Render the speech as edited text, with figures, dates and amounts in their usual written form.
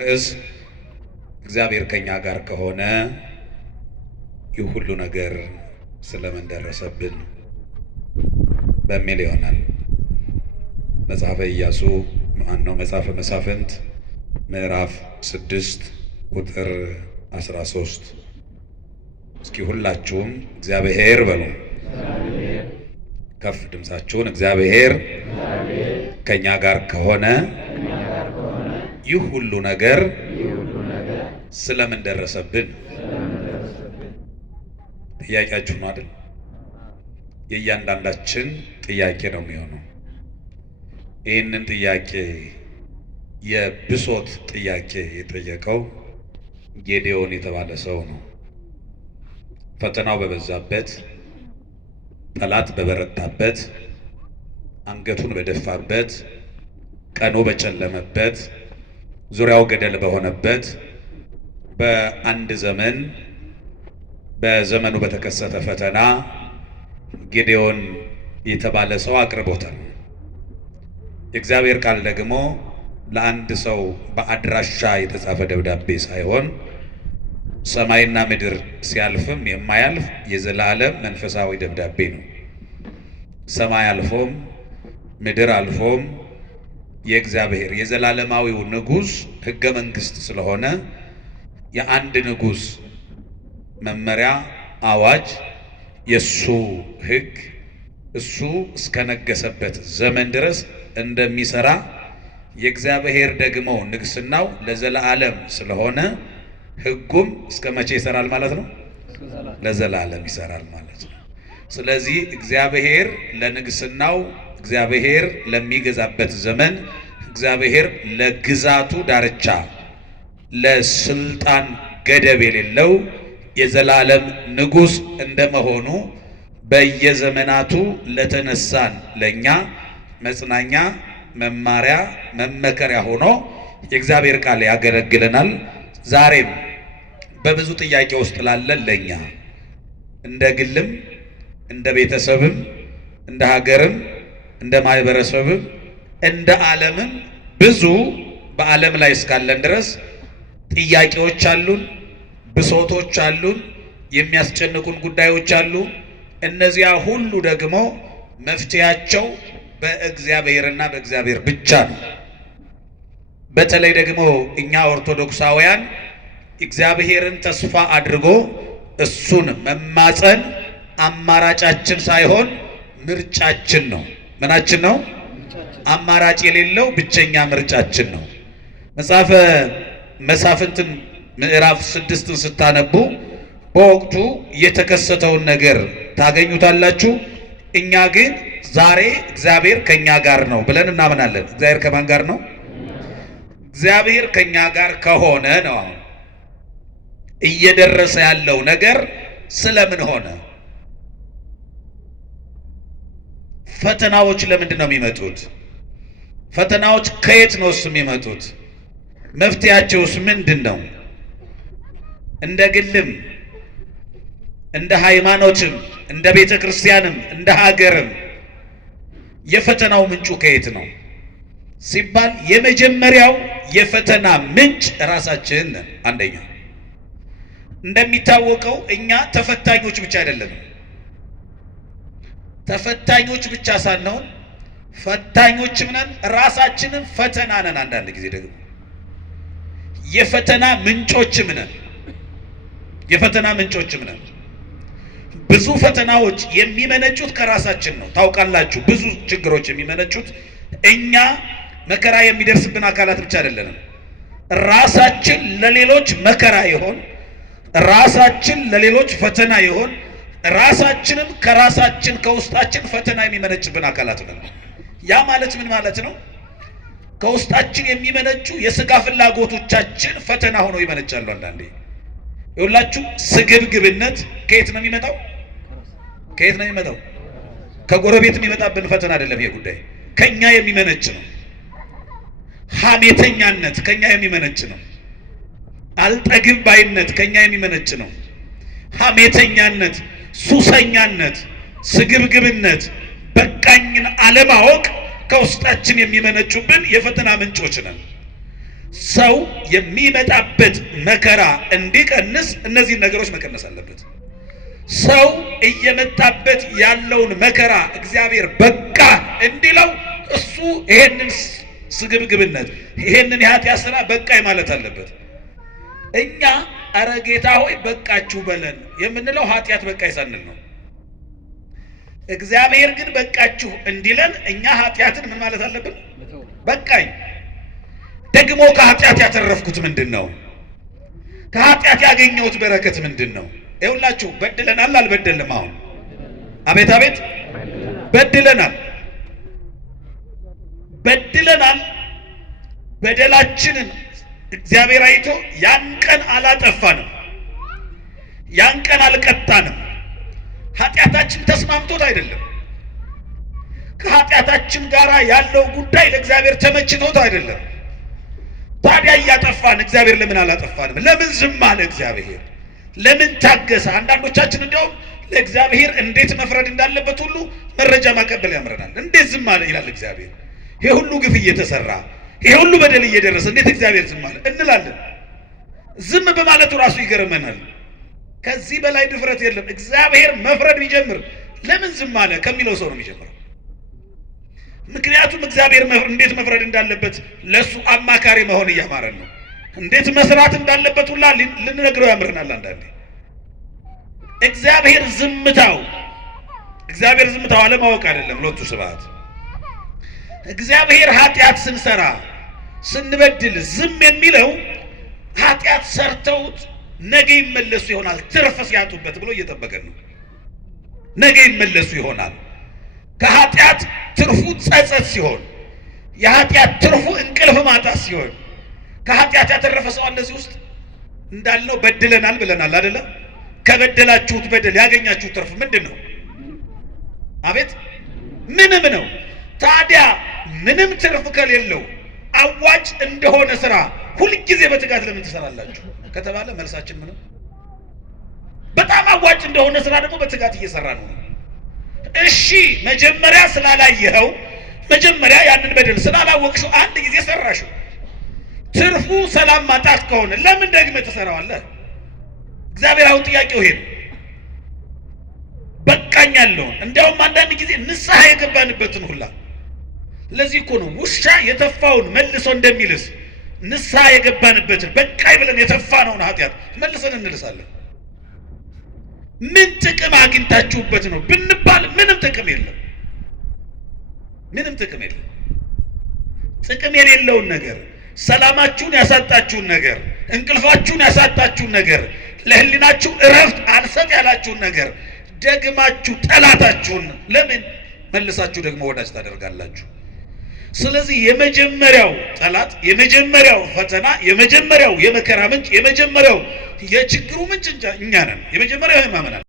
ርዕስ እግዚአብሔር ከኛ ጋር ከሆነ ይህ ሁሉ ነገር ስለምን ደረሰብን በሚል ይሆናል። መጽሐፈ ኢያሱ መጽሐፈ መሳፍንት ምዕራፍ 6 ቁጥር 13። እስኪ ሁላችሁም እግዚአብሔር በሉ። ከፍ ድምፃችሁን። እግዚአብሔር ከኛ ጋር ከሆነ ይህ ሁሉ ነገር ስለምን ደረሰብን? ጥያቄያችሁ ነው አይደል? የእያንዳንዳችን ጥያቄ ነው የሚሆነው። ይህንን ጥያቄ የብሶት ጥያቄ የጠየቀው ጌዴዎን የተባለ ሰው ነው። ፈተናው በበዛበት፣ ጠላት በበረታበት፣ አንገቱን በደፋበት፣ ቀኑ በጨለመበት፣ ዙሪያው ገደል በሆነበት በአንድ ዘመን በዘመኑ በተከሰተ ፈተና ጌዴዎን የተባለ ሰው አቅርቦታል። የእግዚአብሔር ቃል ደግሞ ለአንድ ሰው በአድራሻ የተጻፈ ደብዳቤ ሳይሆን ሰማይና ምድር ሲያልፍም የማያልፍ የዘላለም መንፈሳዊ ደብዳቤ ነው። ሰማይ አልፎም ምድር አልፎም የእግዚአብሔር የዘላለማዊው ንጉሥ ሕገ መንግሥት ስለሆነ የአንድ ንጉሥ መመሪያ፣ አዋጅ፣ የሱ ሕግ እሱ እስከነገሰበት ዘመን ድረስ እንደሚሰራ የእግዚአብሔር ደግሞ ንግስናው ለዘላለም ስለሆነ ሕጉም እስከ መቼ ይሰራል ማለት ነው? ለዘላለም ይሰራል ማለት ነው። ስለዚህ እግዚአብሔር ለንግስናው፣ እግዚአብሔር ለሚገዛበት ዘመን፣ እግዚአብሔር ለግዛቱ ዳርቻ፣ ለስልጣን ገደብ የሌለው የዘላለም ንጉሥ እንደመሆኑ በየዘመናቱ ለተነሳን ለኛ መጽናኛ፣ መማሪያ፣ መመከሪያ ሆኖ የእግዚአብሔር ቃል ያገለግለናል። ዛሬም በብዙ ጥያቄ ውስጥ ላለን ለኛ እንደ ግልም እንደ ቤተሰብም እንደ ሀገርም እንደ ማህበረሰብም እንደ ዓለምም ብዙ በዓለም ላይ እስካለን ድረስ ጥያቄዎች አሉን፣ ብሶቶች አሉን፣ የሚያስጨንቁን ጉዳዮች አሉ። እነዚያ ሁሉ ደግሞ መፍትያቸው በእግዚአብሔርና በእግዚአብሔር ብቻ ነው። በተለይ ደግሞ እኛ ኦርቶዶክሳውያን እግዚአብሔርን ተስፋ አድርጎ እሱን መማፀን አማራጫችን ሳይሆን ምርጫችን ነው። ምናችን ነው? አማራጭ የሌለው ብቸኛ ምርጫችን ነው። መጽሐፈ መሳፍንትን ምዕራፍ 6ን ስታነቡ በወቅቱ የተከሰተውን ነገር ታገኙታላችሁ። እኛ ግን ዛሬ እግዚአብሔር ከኛ ጋር ነው ብለን እናምናለን። እግዚአብሔር ከማን ጋር ነው? እግዚአብሔር ከኛ ጋር ከሆነ ነው። አሁን እየደረሰ ያለው ነገር ስለምን ሆነ? ፈተናዎች ለምንድን ነው የሚመጡት? ፈተናዎች ከየት ነው የሚመጡት? መፍትያቸውስ ምንድን ነው? እንደ ግልም እንደ ሃይማኖትም እንደ ቤተ ክርስቲያንም እንደ ሀገርም የፈተናው ምንጩ ከየት ነው ሲባል የመጀመሪያው የፈተና ምንጭ ራሳችን ነን። አንደኛ እንደሚታወቀው እኛ ተፈታኞች ብቻ አይደለም። ተፈታኞች ብቻ ሳንሆን ፈታኞችም ነን፣ ራሳችንም ፈተና ነን። አንዳንድ ጊዜ ደግሞ የፈተና ምንጮችም ነን። የፈተና ምንጮችም ነን። ብዙ ፈተናዎች የሚመነጩት ከራሳችን ነው። ታውቃላችሁ፣ ብዙ ችግሮች የሚመነጩት እኛ መከራ የሚደርስብን አካላት ብቻ አይደለንም። ራሳችን ለሌሎች መከራ ይሆን፣ ራሳችን ለሌሎች ፈተና ይሆን፣ ራሳችንም ከራሳችን ከውስጣችን ፈተና የሚመነጭብን አካላት ነን። ያ ማለት ምን ማለት ነው? ከውስጣችን የሚመነጩ የሥጋ ፍላጎቶቻችን ፈተና ሆነው ይመነጫሉ። አንዳንዴ ይኸውላችሁ፣ ስግብግብነት ከየት ነው የሚመጣው? ከየት ነው የሚመጣው? ከጎረቤት የሚመጣብን ፈተና አይደለም። ይሄ ጉዳይ ከኛ የሚመነጭ ነው። ሐሜተኛነት ከኛ የሚመነጭ ነው። አልጠግብ ባይነት ከኛ የሚመነጭ ነው። ሐሜተኛነት፣ ሱሰኛነት፣ ስግብግብነት፣ በቃኝን አለማወቅ ከውስጣችን የሚመነጩብን የፈተና ምንጮች ነን። ሰው የሚመጣበት መከራ እንዲቀንስ እነዚህን ነገሮች መቀነስ አለበት። ሰው እየመጣበት ያለውን መከራ እግዚአብሔር በቃ እንዲለው እሱ ይሄንን ስግብግብነት ይሄንን የኃጢአት ስራ በቃኝ ማለት አለበት። እኛ አረ ጌታ ሆይ በቃችሁ በለን የምንለው ኃጢአት በቃኝ ሳንል ነው። እግዚአብሔር ግን በቃችሁ እንዲለን እኛ ኃጢአትን ምን ማለት አለብን? በቃኝ። ደግሞ ከኃጢአት ያተረፍኩት ምንድን ነው? ከኃጢአት ያገኘሁት በረከት ምንድን ነው? ይኸውላችሁ በድለናል አልበደልንም? አሁን አቤት አቤት በድለናል። በደላችንን እግዚአብሔር አይቶ ያን ቀን አላጠፋንም፣ ያን ቀን አልቀጣንም። ኃጢአታችን ተስማምቶት አይደለም። ከኃጢአታችን ጋር ያለው ጉዳይ ለእግዚአብሔር ተመችቶት አይደለም። ታዲያ እያጠፋን እግዚአብሔር ለምን አላጠፋንም? ለምን ዝም አለ እግዚአብሔር? ለምን ታገሰ? አንዳንዶቻችን እንዲያውም ለእግዚአብሔር እንዴት መፍረድ እንዳለበት ሁሉ መረጃ ማቀበል ያምረናል። እንዴት ዝም አለ ይላል እግዚአብሔር። ይሄ ሁሉ ግፍ እየተሰራ ይሄ ሁሉ በደል እየደረሰ እንዴት እግዚአብሔር ዝም አለ እንላለን። ዝም በማለቱ ራሱ ይገርመናል። ከዚህ በላይ ድፍረት የለም። እግዚአብሔር መፍረድ ቢጀምር ለምን ዝም አለ ከሚለው ሰው ነው የሚጀምረው። ምክንያቱም እግዚአብሔር እንዴት መፍረድ እንዳለበት ለሱ አማካሪ መሆን እያማረን ነው። እንዴት መስራት እንዳለበት ሁላ ልንነግረው ያምረናል። አንዳንዴ እግዚአብሔር ዝምታው አለማወቅ አይደለም። ሎቱ ስብሐት። እግዚአብሔር ኃጢአት ስንሰራ ስንበድል ዝም የሚለው ኃጢአት ሰርተውት ነገ ይመለሱ ይሆናል ትርፍ ሲያጡበት ብሎ እየጠበቀን ነው። ነገ ይመለሱ ይሆናል። ከኃጢአት ትርፉ ጸጸት ሲሆን፣ የኃጢአት ትርፉ እንቅልፍ ማጣት ሲሆን፣ ከኃጢአት ያተረፈ ሰው እንደዚህ ውስጥ እንዳልነው በድለናል ብለናል አይደለ? ከበደላችሁት በደል ያገኛችሁት ትርፍ ምንድን ነው? አቤት ምንም ነው። ታዲያ ምንም ትርፍ ከሌለው አዋጭ እንደሆነ ስራ ሁልጊዜ በትጋት ለምን ትሰራላችሁ ከተባለ መልሳችን ምንም። በጣም አዋጭ እንደሆነ ስራ ደግሞ በትጋት እየሰራ ነው። እሺ መጀመሪያ ስላላየኸው፣ መጀመሪያ ያንን በደል ስላላወቅሽው አንድ ጊዜ ሰራሽው። ትርፉ ሰላም ማጣት ከሆነ ለምን ደግመህ ትሰራዋለህ? እግዚአብሔር አሁን ጥያቄው ይሄ ነው። በቃኝ ያለውን እንዲያውም አንዳንድ ጊዜ ንስሐ የገባንበትን ሁላ። ለዚህ እኮ ነው ውሻ የተፋውን መልሶ እንደሚልስ ንስሐ የገባንበትን በቃኝ ብለን የተፋነውን ኃጢአት መልሰን እንልሳለን። ምን ጥቅም አግኝታችሁበት ነው ብንባል ምንም ጥቅም የለም። ምንም ጥቅም የለም። ጥቅም የሌለውን ነገር፣ ሰላማችሁን ያሳጣችሁን ነገር፣ እንቅልፋችሁን ያሳጣችሁን ነገር፣ ለህሊናችሁ እረፍት አልሰጥ ያላችሁን ነገር ደግማችሁ ጠላታችሁን ለምን መልሳችሁ ደግሞ ወዳጅ ታደርጋላችሁ? ስለዚህ የመጀመሪያው ጠላት፣ የመጀመሪያው ፈተና፣ የመጀመሪያው የመከራ ምንጭ፣ የመጀመሪያው የችግሩ ምንጭ እኛ ነን። የመጀመሪያው ማመን